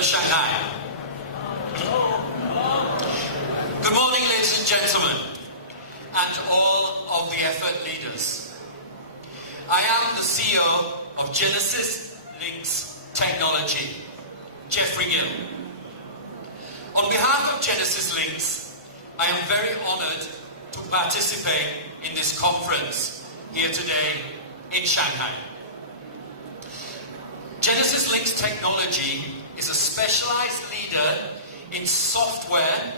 Hello, Shanghai. Good morning, ladies and gentlemen, and all of the effort leaders. I am the CEO of Genesis Links Technology, Jeffrey Gill. On behalf of Genesis Links, I am very honored to participate in this conference here today in Shanghai. Genesis Links Technology is a specialized leader in software,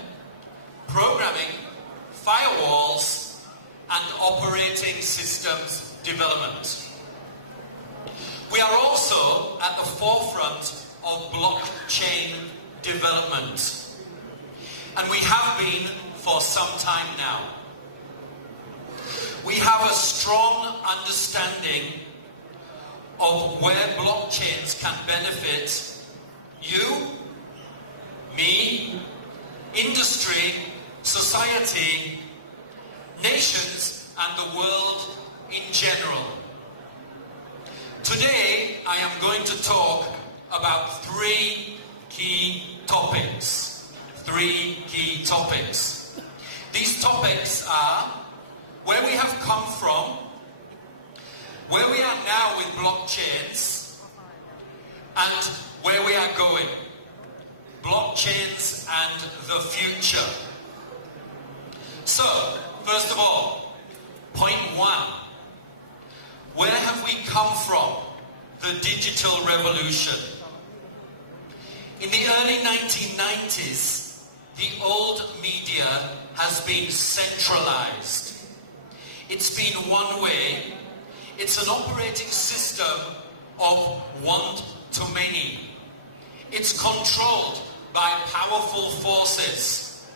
programming, firewalls, and operating systems development. We are also at the forefront of blockchain development, and we have been for some time now. We have a strong understanding of where blockchains can benefit you, me, industry, society, nations, and the world in general. Today, I am going to talk about three key topics. These topics are where we have come from, where we are now with blockchains, and where we are going. Blockchains and the future. So, first of all, point one. Where have we come from? The digital revolution. In the early 1990s, the old media has been centralized. It's been one way. It's an operating system of one-to-many. It's controlled by powerful forces.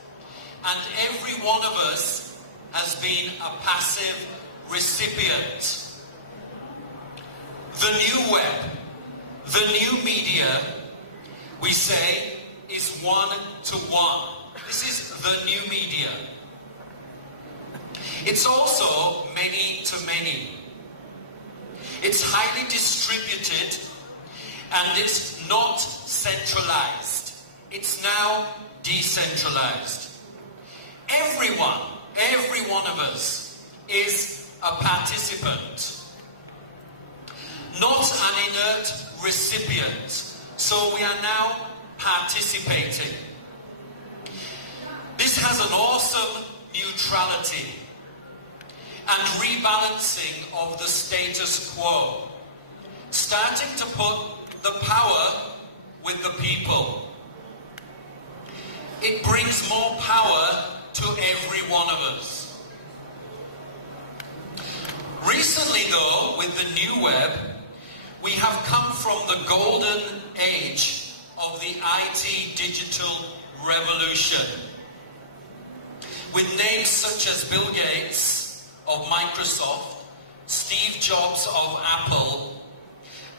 And every one of us has been a passive recipient. The new web, the new media, we say, is one-to-one. This is the new media. It's also many-to-many. It's highly distributed, and it's not centralized. It's now decentralized. Every one of us is a participant, not an inert recipient. So we are now participating. This has an awesome neutrality and rebalancing of the status quo, starting to put the power with the people. It brings more power to every one of us. Recently though, with the new web, we have come from the golden age of the IT digital revolution, with names such as Bill Gates of Microsoft, Steve Jobs of Apple,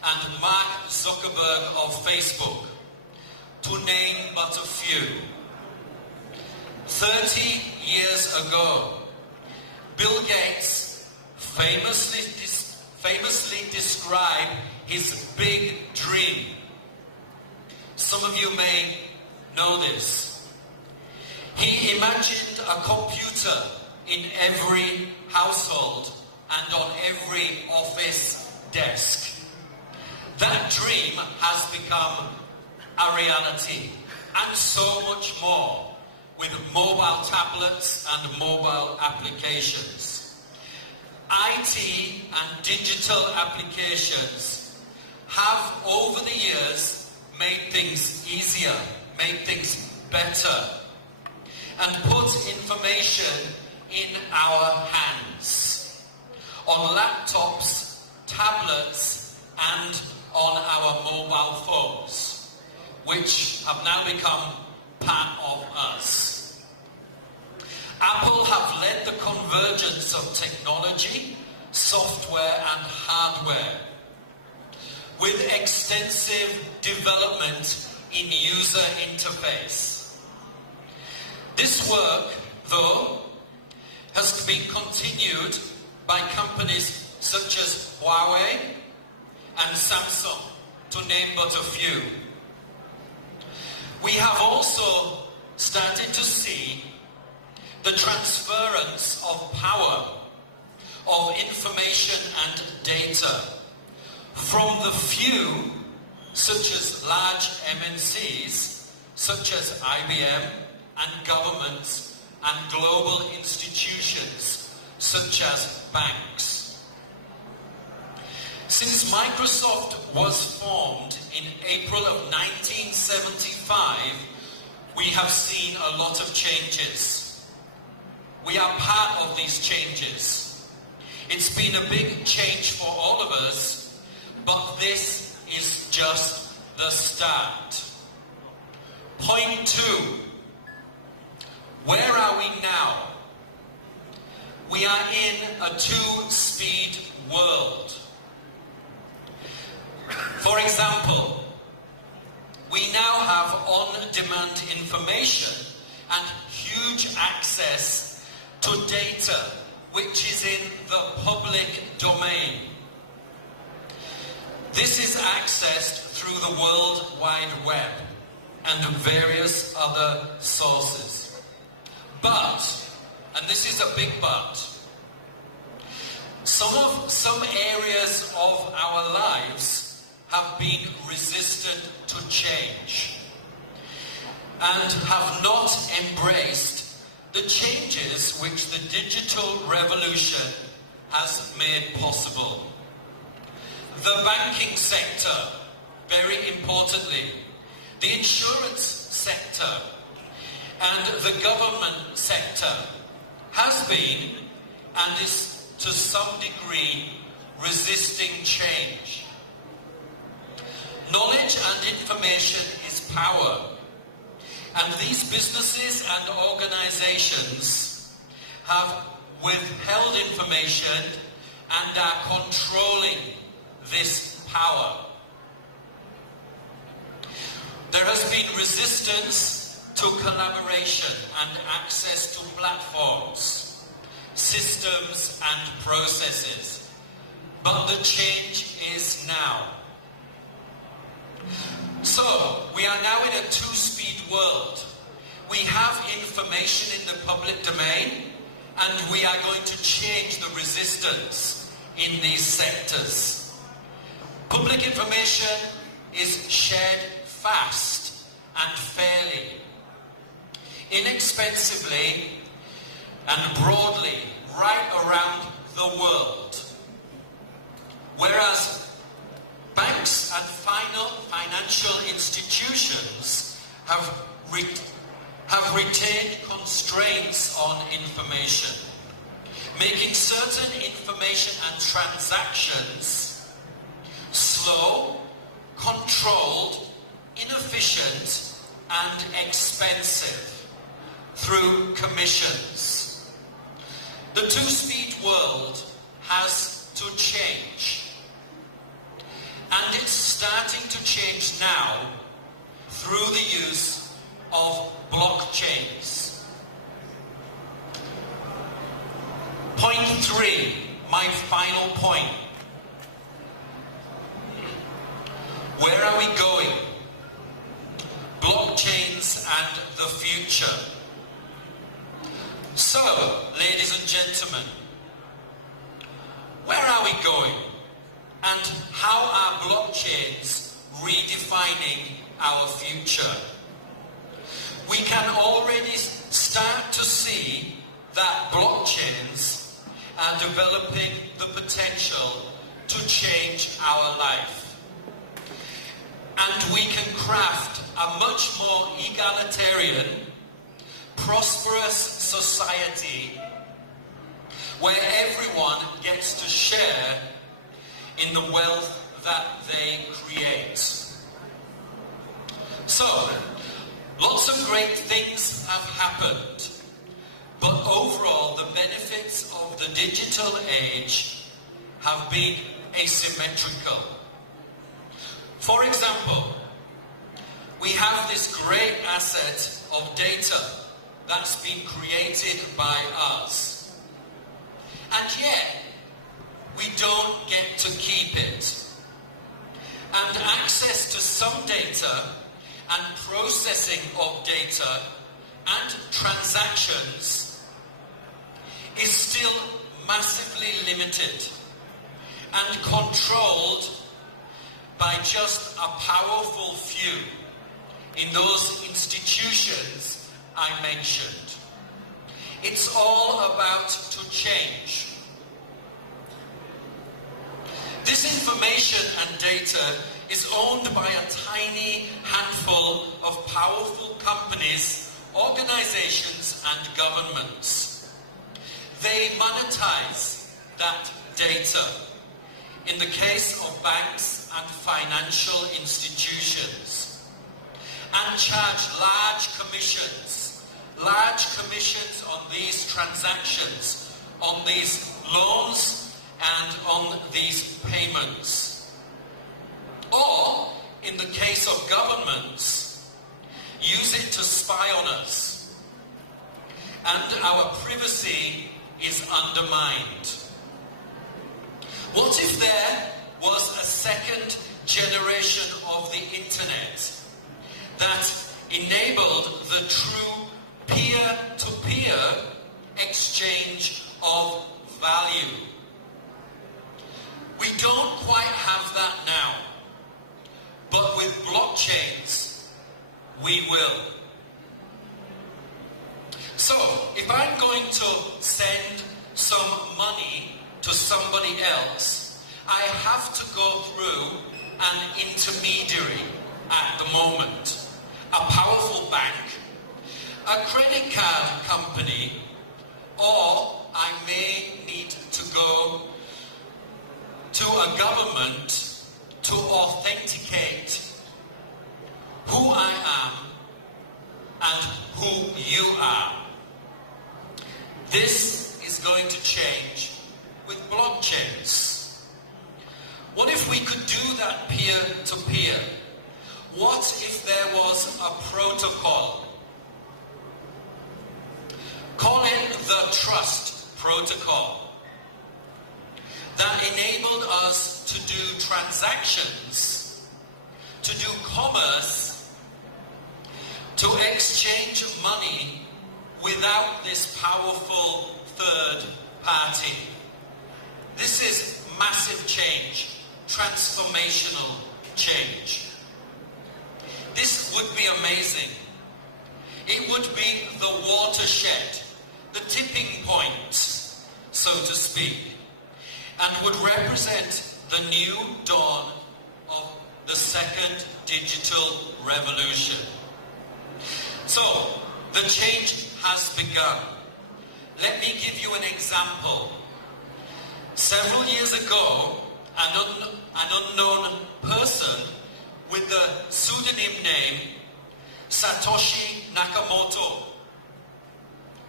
and Mark Zuckerberg of Facebook, to name but a few. 30 years ago, Bill Gates famously described his big dream. Some of you may know this. He imagined a computer in every household and on every office desk. That dream has become a reality, and so much more, with mobile tablets and mobile applications. IT and digital applications have over the years made things easier, made things better, and put information in our hands, on laptops, tablets, and on our mobile phones, which have now become part of us. Apple have led the convergence of technology, software, and hardware, with extensive development in user interface. This work, though, has been continued by companies such as Huawei and Samsung, to name but a few. We have also started to see the transference of power, of information and data from the few, such as large MNCs, such as IBM, and governments and global institutions, such as banks. Since Microsoft was formed in April of 1975, we have seen a lot of changes. We are part of these changes. It's been a big change for all of us, but this is just the start. Point 2. Where are we now? We are in a two-speed world. For example, we now have on-demand information and huge access to data which is in the public domain. This is accessed through the World Wide Web and various other sources. But, and this is a big but, some areas of our lives have been resistant to change and have not embraced the changes which the digital revolution has made possible. The banking sector, very importantly, the insurance sector, and the government sector has been and is to some degree resisting change. Knowledge and information is power, and these businesses and organizations have withheld information and are controlling this power. There has been resistance to collaboration and access to platforms, systems and processes, but the change is now. So, we are now in a two-speed world. We have information in the public domain, and we are going to change the resistance in these sectors. Public information is shared fast and fairly, inexpensively and broadly right around the world. Whereas banks and financial institutions have retained constraints on information, making certain information and transactions slow, controlled, inefficient, and expensive through commissions. The two-speed world has to change. And it's starting to change now through the use of blockchains. Point 3, my final point. Where are we going? Blockchains and the future. So, ladies and gentlemen, where are we going? And how are blockchains redefining our future? We can already start to see that blockchains are developing the potential to change our life. And we can craft a much more egalitarian, prosperous society where everyone gets to share in the wealth that they create. So, lots of great things have happened, but overall the benefits of the digital age have been asymmetrical. For example, we have this great asset of data that's been created by us, and yet we don't get to keep it. And access to some data and processing of data and transactions is still massively limited and controlled by just a powerful few in those institutions I mentioned. It's all about to change. This information and data is owned by a tiny handful of powerful companies, organizations, and governments. They monetize that data in the case of banks and financial institutions, and charge large commissions on these transactions, on these loans, and on these payments. Or, in the case of governments, use it to spy on us, and our privacy is undermined. What if there was a second generation of the internet that enabled the true peer-to-peer exchange of value? We don't quite have that now, but with blockchains, we will. So, if I'm going to send some money to somebody else, I have to go through an intermediary at the moment. A powerful bank, a credit card company, or I may need to go to a government to authenticate who I am and who you are. This is going to change with blockchains. What if we could do that peer-to-peer? What if there was a protocol? Call it the trust protocol that enabled us to do transactions, to do commerce, to exchange money without this powerful third party. This is massive change, transformational change. This would be amazing. It would be the watershed, the tipping point, so to speak, and would represent the new dawn of the second digital revolution. So, the change has begun. Let me give you an example. Several years ago, an unknown person with the pseudonym name Satoshi Nakamoto,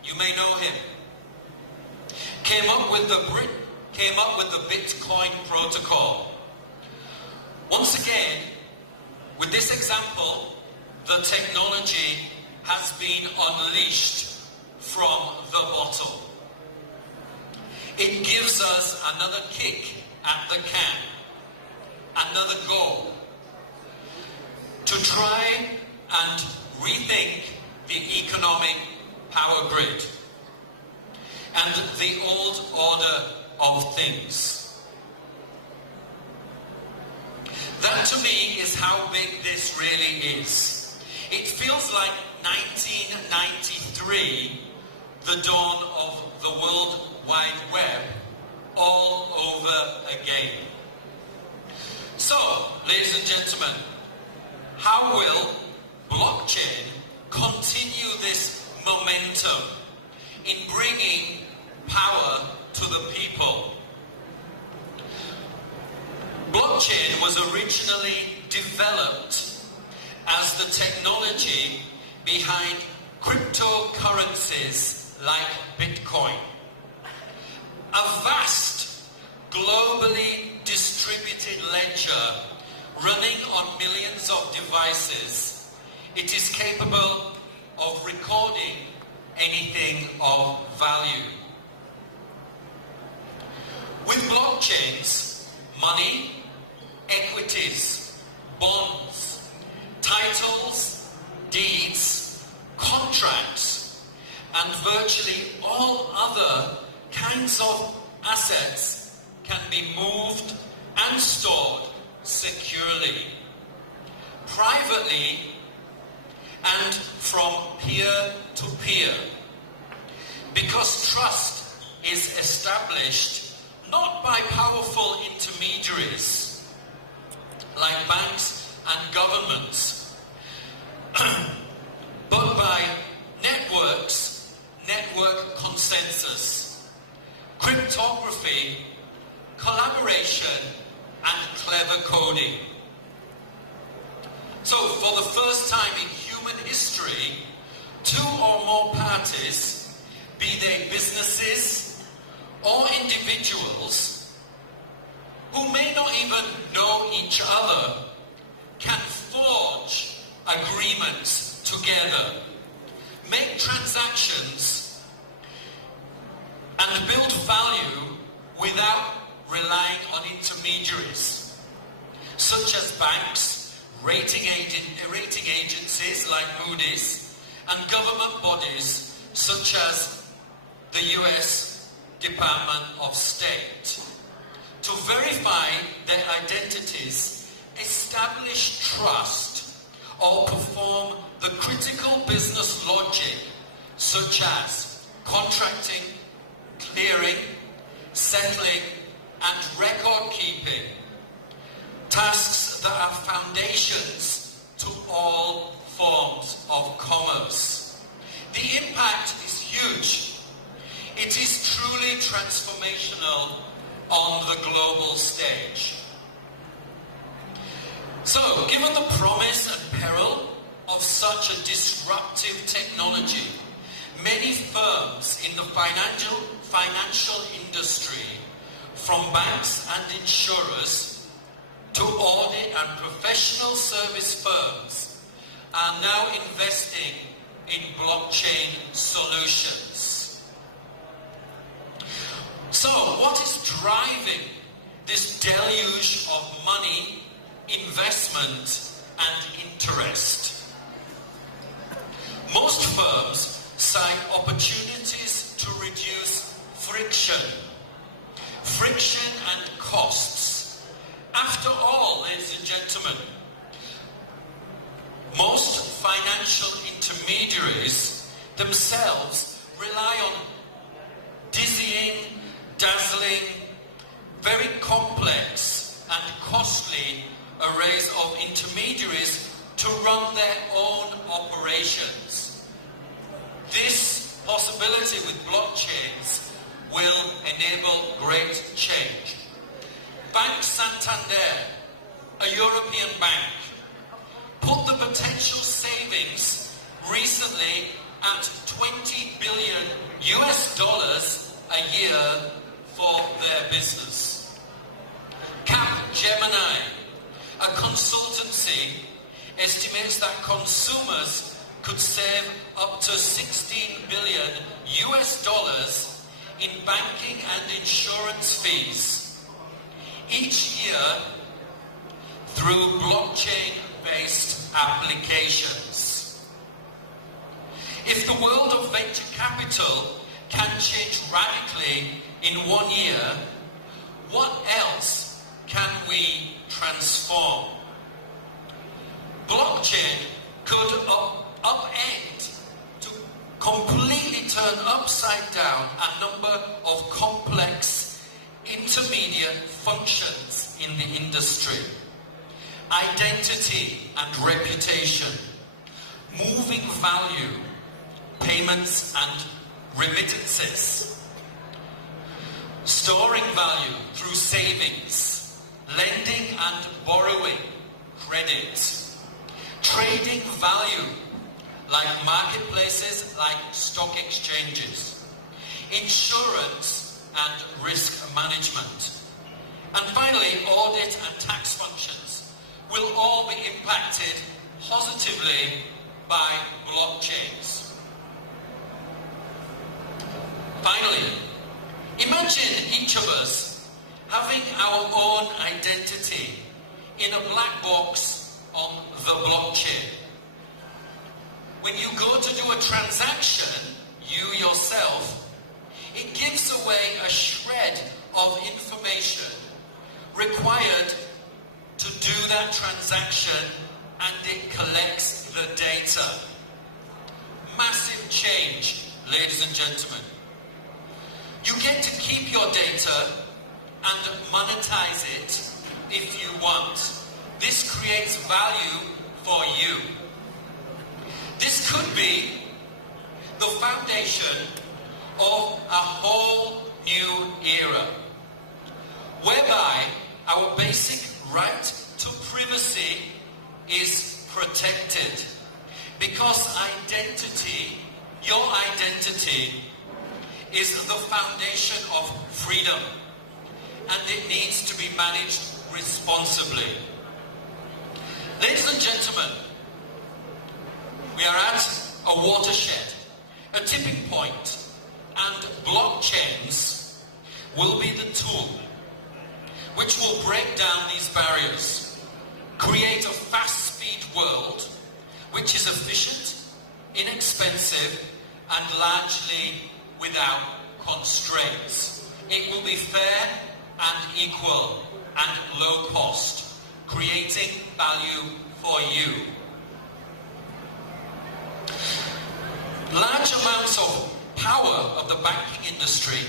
you may know him, came up with the Bitcoin protocol. Once again, with this example, the technology has been unleashed from the bottle. It gives us another kick at the can, another goal, to try and rethink the economic power grid and the old order of things. That to me is how big this really is. It feels like 1993, the dawn of the World Wide Web, all over again. So, ladies and gentlemen, how will blockchain continue this momentum in bringing power to the people? Blockchain was originally developed as the technology behind cryptocurrencies like Bitcoin. A vast, globally distributed ledger running on millions of devices. It is capable of recording anything of value. With blockchains, money, equities, bonds, titles, securely, privately, and from peer to peer. Because trust is established not by powerful intermediaries like banks and governments, but by networks, network consensus, cryptography, collaboration, and clever coding. So, for the first time in human history, two or more parties, be they businesses or individuals, who may not even know each other, can forge agreements together, make transactions, and build value without relying on intermediaries, such as banks, rating agencies like Moody's, and government bodies such as the US Department of State. To verify their identities, establish trust, or perform the critical business logic such as contracting, clearing, settling, and record keeping, tasks that are foundations to all forms of commerce. The impact is huge. It is truly transformational on the global stage. So, given the promise and peril of such a disruptive technology, many firms in the financial industry, from banks and insurers to audit and professional service firms, are now investing in blockchain solutions. So, what is driving this deluge of money, investment, and interest? Most firms cite opportunities to reduce friction and costs. After all, ladies and gentlemen, most financial intermediaries themselves rely on dizzying, dazzling, very complex and costly arrays of intermediaries to run their own operations. This possibility with blockchains will enable great change. Bank Santander, a European bank, put the potential savings recently at $20 billion a year for their business. Capgemini, a consultancy, estimates that consumers could save up to $16 billion in banking and insurance fees each year through blockchain-based applications. If the world of venture capital can change radically in 1 year, what else can we transform? Blockchain could upend, to completely turn upside down a number of complex intermediate functions in the industry. Identity and reputation, moving value, payments and remittances, storing value through savings, lending and borrowing, credit, trading value like marketplaces like stock exchanges, insurance and risk management, and finally audit and tax functions will all be impacted positively by blockchains. Finally, imagine each of us having our own identity in a black box on the blockchain. When you go to do a transaction, you yourself, it gives away a shred of information required to do that transaction and it collects the data. Massive change, ladies and gentlemen. You get to keep your data and monetize it if you want. This creates value for you. This could be the foundation of a whole new era, whereby our basic right to privacy is protected, because identity, your identity, is the foundation of freedom, and it needs to be managed responsibly. Ladies and gentlemen, we are at a watershed, a tipping point, and blockchains will be the tool which will break down these barriers, create a fast-speed world which is efficient, inexpensive, and largely without constraints. It will be fair and equal and low cost, creating value for you. Large amounts of power of the banking industry,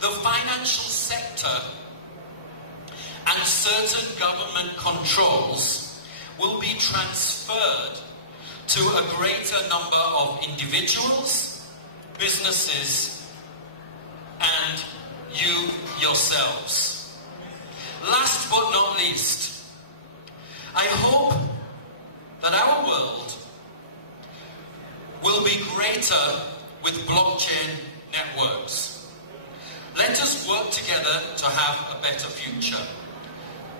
the financial sector, and certain government controls will be transferred to a greater number of individuals, businesses, and you yourselves. Last but not least, I hope that our world will be greater with blockchain networks. Let us work together to have a better future.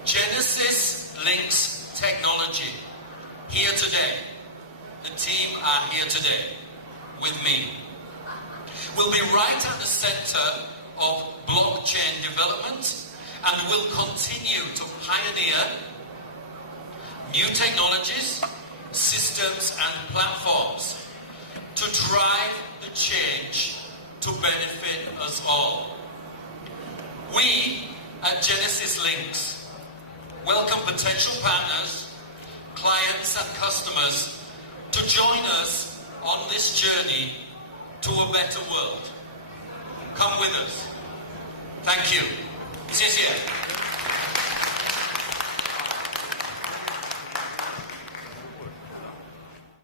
Genesis Links Technology, here today. The team are here today with me. We'll be right at the center of blockchain development and will continue to pioneer new technologies, systems and platforms to drive the change to benefit us all. We at Genesis Links welcome potential partners, clients and customers to join us on this journey to a better world. Come with us. Thank you. 谢谢。